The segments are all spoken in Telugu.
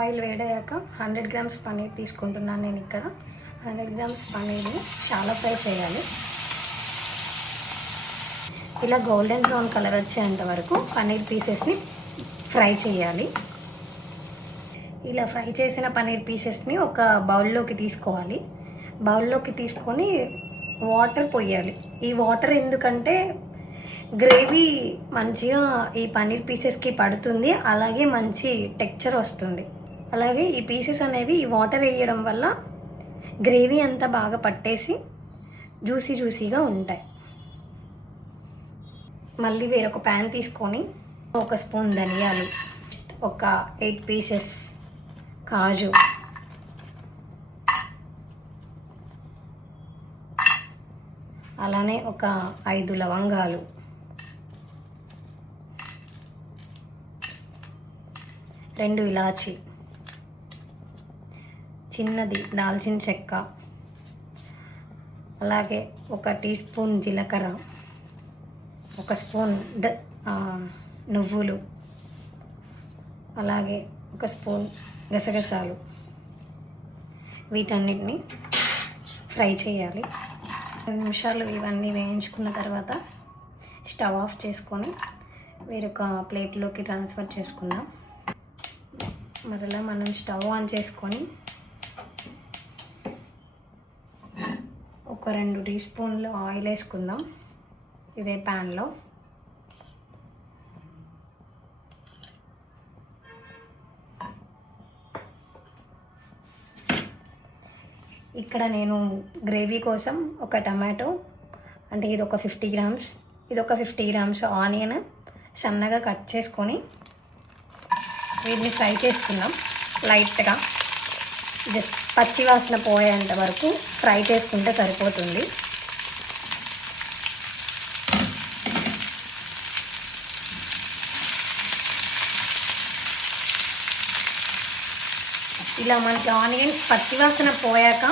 ఆయిల్ వేడయ్యాక 100 గ్రామ్స్ పన్నీర్ తీసుకుంటున్నాను నేను ఇక్కడ. 100 గ్రామ్స్ పన్నీర్ని షాలో ఫ్రై చేయాలి. ఇలా గోల్డెన్ బ్రౌన్ కలర్ వచ్చేంత వరకు పన్నీర్ పీసెస్ని ఫ్రై చేయాలి. ఇలా ఫ్రై చేసిన పన్నీర్ పీసెస్ని ఒక బౌల్లోకి తీసుకోవాలి. బౌల్లోకి తీసుకొని వాటర్ పోయాలి. ఈ వాటర్ ఎందుకంటే గ్రేవీ మంచిగా ఈ పన్నీర్ పీసెస్కి పడుతుంది, అలాగే మంచి టెక్స్చర్ వస్తుంది. అలాగే ఈ పీసెస్ అనేవి ఈ వాటర్ వేయడం వల్ల గ్రేవీ అంతా బాగా పట్టేసి జ్యూసీగా ఉంటాయి. మళ్ళీ వేరొక ప్యాన్ తీసుకొని ఒక స్పూన్ ధనియాలు, ఒక 8 పీసెస్ కాజు, అలానే ఒక 5 లవంగాలు, 2 ఇలాచి, చిన్నది దాల్చిన చెక్క, అలాగే 1 టీ స్పూన్ జీలకర్ర, 1 స్పూన్ నువ్వులు, అలాగే 1 స్పూన్ గసగసాలు. వీటన్నిటిని ఫ్రై చేయాలి. 2 నిమిషాలు ఇవన్నీ వేయించుకున్న తర్వాత స్టవ్ ఆఫ్ చేసుకొని వేరొక ప్లేట్లోకి ట్రాన్స్ఫర్ చేసుకుందాం. మరలా మనం స్టవ్ ఆన్ చేసుకొని ఒక 2 టీ స్పూన్లు ఆయిల్ వేసుకుందాం ఇదే ప్యాన్లో. ఇక్కడ నేను గ్రేవీ కోసం ఒక టమాటో, అంటే ఇది ఒక 50 గ్రామ్స్, ఇది ఒక 50 గ్రామ్స్ ఆనియన్ సన్నగా కట్ చేసుకొని వీటిని ఫ్రై చేసుకుందాం. లైట్గా జస్ట్ పచ్చి వాసన పోయేంత వరకు ఫ్రై చేసుకుంటే సరిపోతుంది. ఇలా మనకి ఆనియన్స్ పచ్చివాసన పోయాక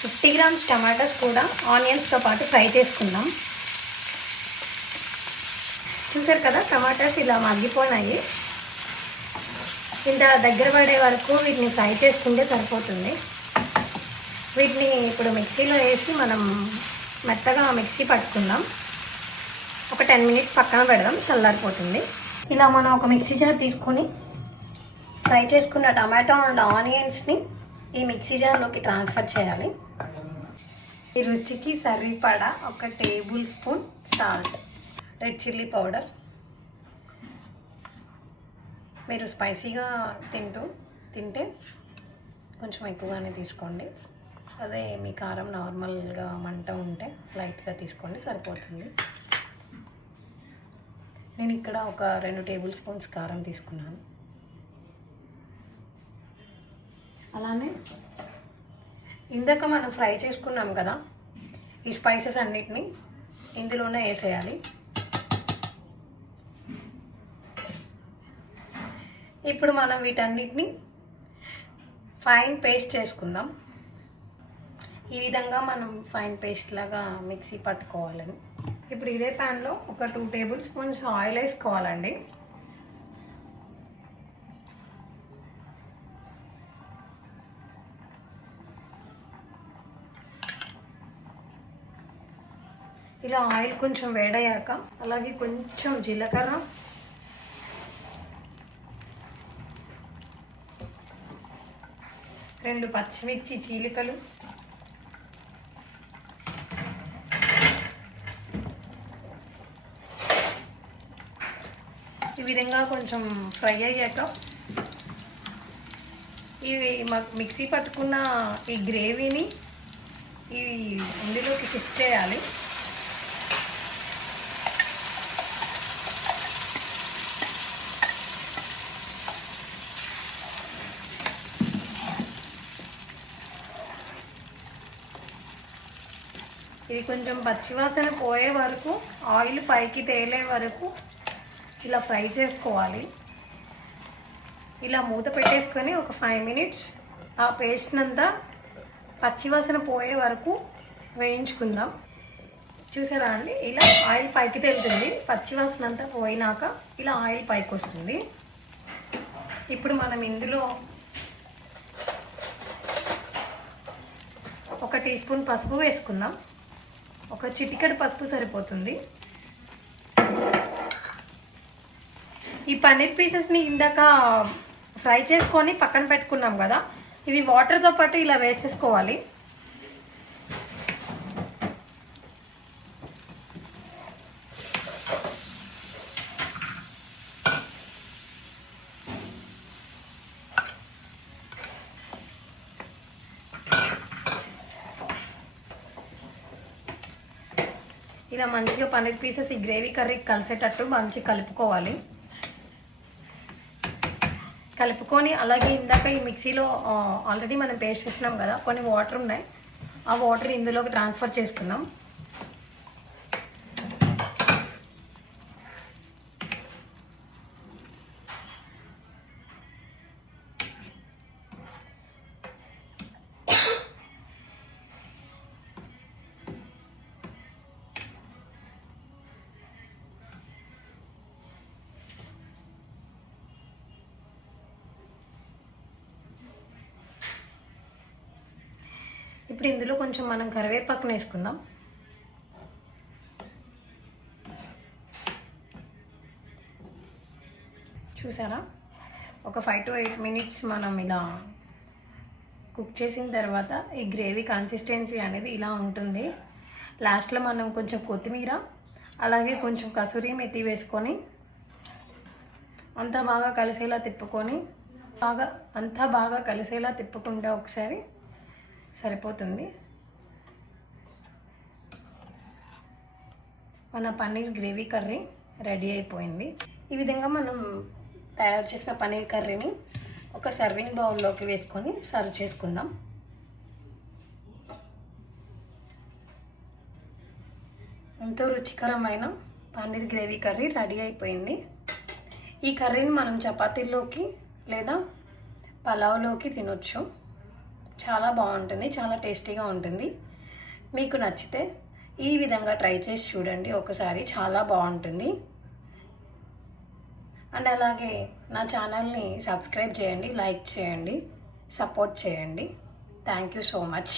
50 గ్రామ్స్ టమాటోస్ కూడా ఆనియన్స్తో పాటు ఫ్రై చేసుకుందాం. చూసారు కదా, టమాటాస్ ఇలా మగ్గిపోయినాయి. ఇంత దగ్గర పడే వరకు వీటిని ఫ్రై చేసుకుంటే సరిపోతుంది. వీటిని ఇప్పుడు మిక్సీలో వేసి మనం మెత్తగా మిక్సీ పట్టుకుందాం. ఒక 10 మినిట్స్ పక్కన పెడదాం, చల్లారిపోతుంది. ఇలా మనం ఒక మిక్సీ జార్ తీసుకొని ఫ్రై చేసుకున్న టమాటో అండ్ ఆనియన్స్ని ఈ మిక్సీ జార్లోకి ట్రాన్స్ఫర్ చేయాలి. ఈ రుచికి సరిపడా 1 table spoon salt, red chilli powder. మీరు స్పైసీగా తింటే కొంచెం ఎక్కువగానే తీసుకోండి. అదే మీ కారం నార్మల్గా మంట ఉంటే లైట్గా తీసుకోండి, సరిపోతుంది. నేను ఇక్కడ ఒక 2 టేబుల్ స్పూన్స్ కారం తీసుకున్నాను. అలానే ఇందాక మనం ఫ్రై చేసుకున్నాం కదా, ఈ స్పైసెస్ అన్నిటిని ఇందులోనే వేసేయాలి. ఇప్పుడు మనం వీటన్నిటిని ఫైన్ పేస్ట్ చేసుకుందాం. ఈ విధంగా మనం ఫైన్ పేస్ట్ లాగా మిక్సీ పట్టుకోవాలని. ఇప్పుడు ఇదే ప్యాన్లో ఒక 2 టేబుల్ స్పూన్స్ ఆయిల్ వేసుకోవాలండి. ఇలా ఆయిల్ కొంచెం వేడయ్యాక అలాగే కొంచెం జీలకర్ర, రెండు పచ్చిమిర్చి చీలికలు, ఈ విధంగా కొంచెం ఫ్రై అయ్యాక ఇవి మిక్సీ పట్టుకున్న ఈ గ్రేవీని ఇందులోకి షిఫ్ట్ చేయాలి. ఇది కొంచెం పచ్చివాసన పోయే వరకు, ఆయిల్ పైకి తేలే వరకు ఇలా ఫ్రై చేసుకోవాలి. ఇలా మూత పెట్టేసుకొని ఒక 5 మినిట్స్ ఆ పేస్ట్ అంతా పచ్చివాసన పోయే వరకు వేయించుకుందాం. చూసారా అండి, ఇలా ఆయిల్ పైకి తేలుతుంది. పచ్చివాసన అంతా పోయినాక ఇలా ఆయిల్ పైకి వస్తుంది. ఇప్పుడు మనం ఇందులో 1 టీ స్పూన్ పసుపు వేసుకుందాం. 1 చిటికెడు పసుపు సరిపోతుంది. ఈ పన్నీర్ పీసెస్ని ఇందాక ఫ్రై చేసుకొని పక్కన పెట్టుకున్నాం కదా, ఇవి వాటర్తో పాటు ఇలా వేసేసుకోవాలి. ఇలా మంచిగా పన్నీర్ పీసెస్ ఈ గ్రేవీ కర్రీకి కలిసేటట్టు మంచిగా కలుపుకోవాలి. కలుపుకొని అలాగే ఇందాక ఈ మిక్సీలో ఆల్రెడీ మనం పేస్ట్ చేసినాం కదా, కొన్ని వాటర్ ఉన్నాయి, ఆ వాటర్ ఇందులోకి ట్రాన్స్ఫర్ చేసుకుందాం. ఇప్పుడు ఇందులో కొంచెం మనం కరివేపాకును వేసుకుందాం. చూసారా, ఒక 5 to 8 minutes మనం ఇలా కుక్ చేసిన తర్వాత ఈ గ్రేవీ కన్సిస్టెన్సీ అనేది ఇలా ఉంటుంది. లాస్ట్లో మనం కొంచెం కొత్తిమీర అలాగే కొంచెం కసూరి మెతి వేసుకొని అంతా బాగా కలిసేలా తిప్పుకుంటే ఒకసారి సరిపోతుంది. మన పన్నీర్ గ్రేవీ కర్రీ రెడీ అయిపోయింది. ఈ విధంగా మనం తయారు చేసిన పన్నీర్ కర్రీని ఒక సర్వింగ్ బౌల్లోకి వేసుకొని సర్వ్ చేసుకుందాం. ఎంతో రుచికరమైన పన్నీర్ గ్రేవీ కర్రీ రెడీ అయిపోయింది. ఈ కర్రీని మనం చపాతీల్లోకి లేదా పలావ్లోకి తినొచ్చు. చాలా బాగుంటుంది, చాలా టేస్టీగా ఉంటుంది. మీకు నచ్చితే ఈ విధంగా ట్రై చేసి చూడండి ఒకసారి, చాలా బాగుంటుంది. అండ్ అలాగే నా ఛానల్ని సబ్స్క్రైబ్ చేయండి, లైక్ చేయండి, సపోర్ట్ చేయండి. Thank you so much.